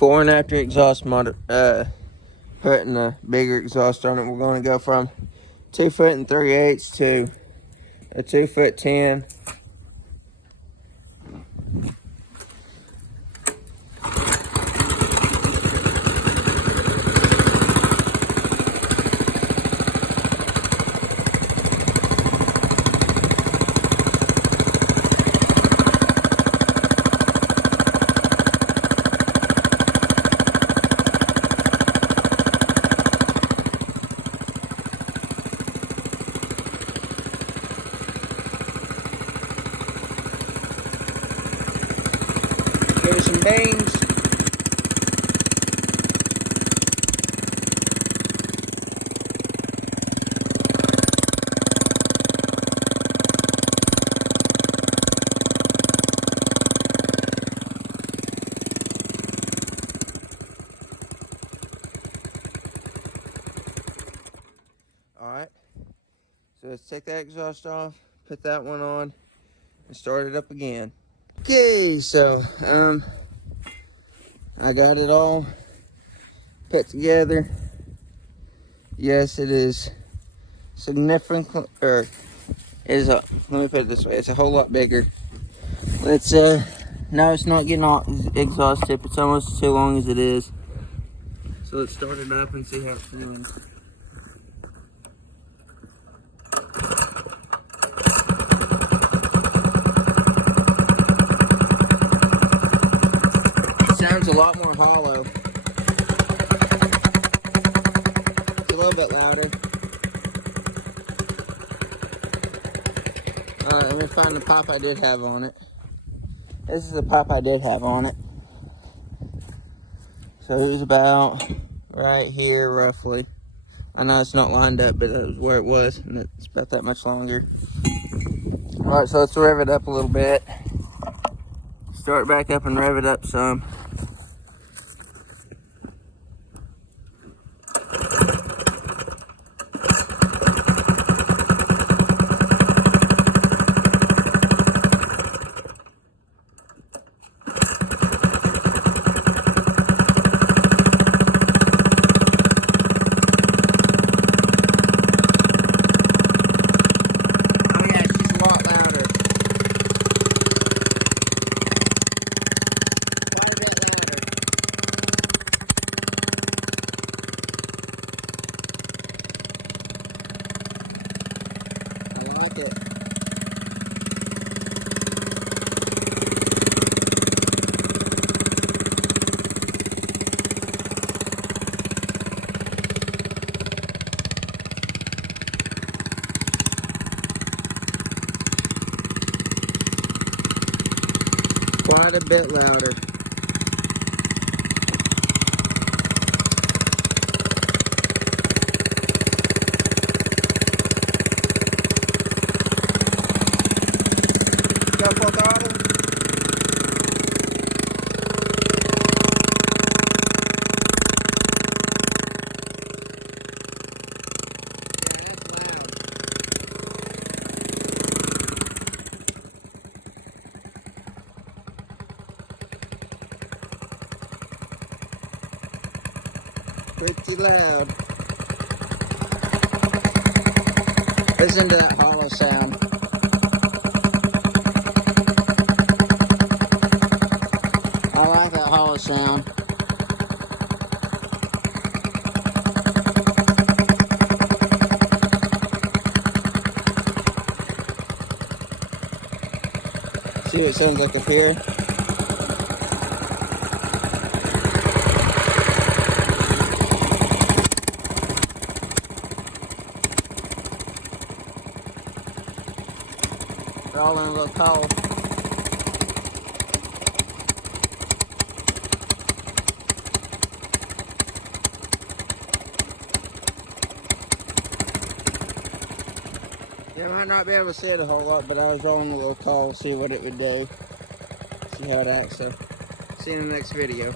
before and after exhaust putting a bigger exhaust on it. We're going to go from 2 foot 3/8 to a 2 foot 10. Give it some bangs. Alright, so let's take that exhaust off, put that one on, and start it up again. Okay, so I got it all put together. Yes, it is significant, or let me put it this way, it's a whole lot bigger. Let's no, it's not getting all exhaust tip, it's almost too long as it is. So let's start it up and see how it's doing. Sounds a lot more hollow. It's a little bit louder. Alright, let me find the pop I did have on it. This is the pop I did have on it. So it was about right here, roughly. I know it's not lined up, but that was where it was, and it's about that much longer. Alright, so let's rev it up a little bit. Start back up and rev it up some. Quite a bit louder. Go full throttle. Pretty loud. Listen to that hollow sound. I like that hollow sound. See what it sounds like up here? They're all in a little cold. You might not be able to see it a whole lot, but I was on a little call, see what it would do, see how it acts. So, see you in the next video.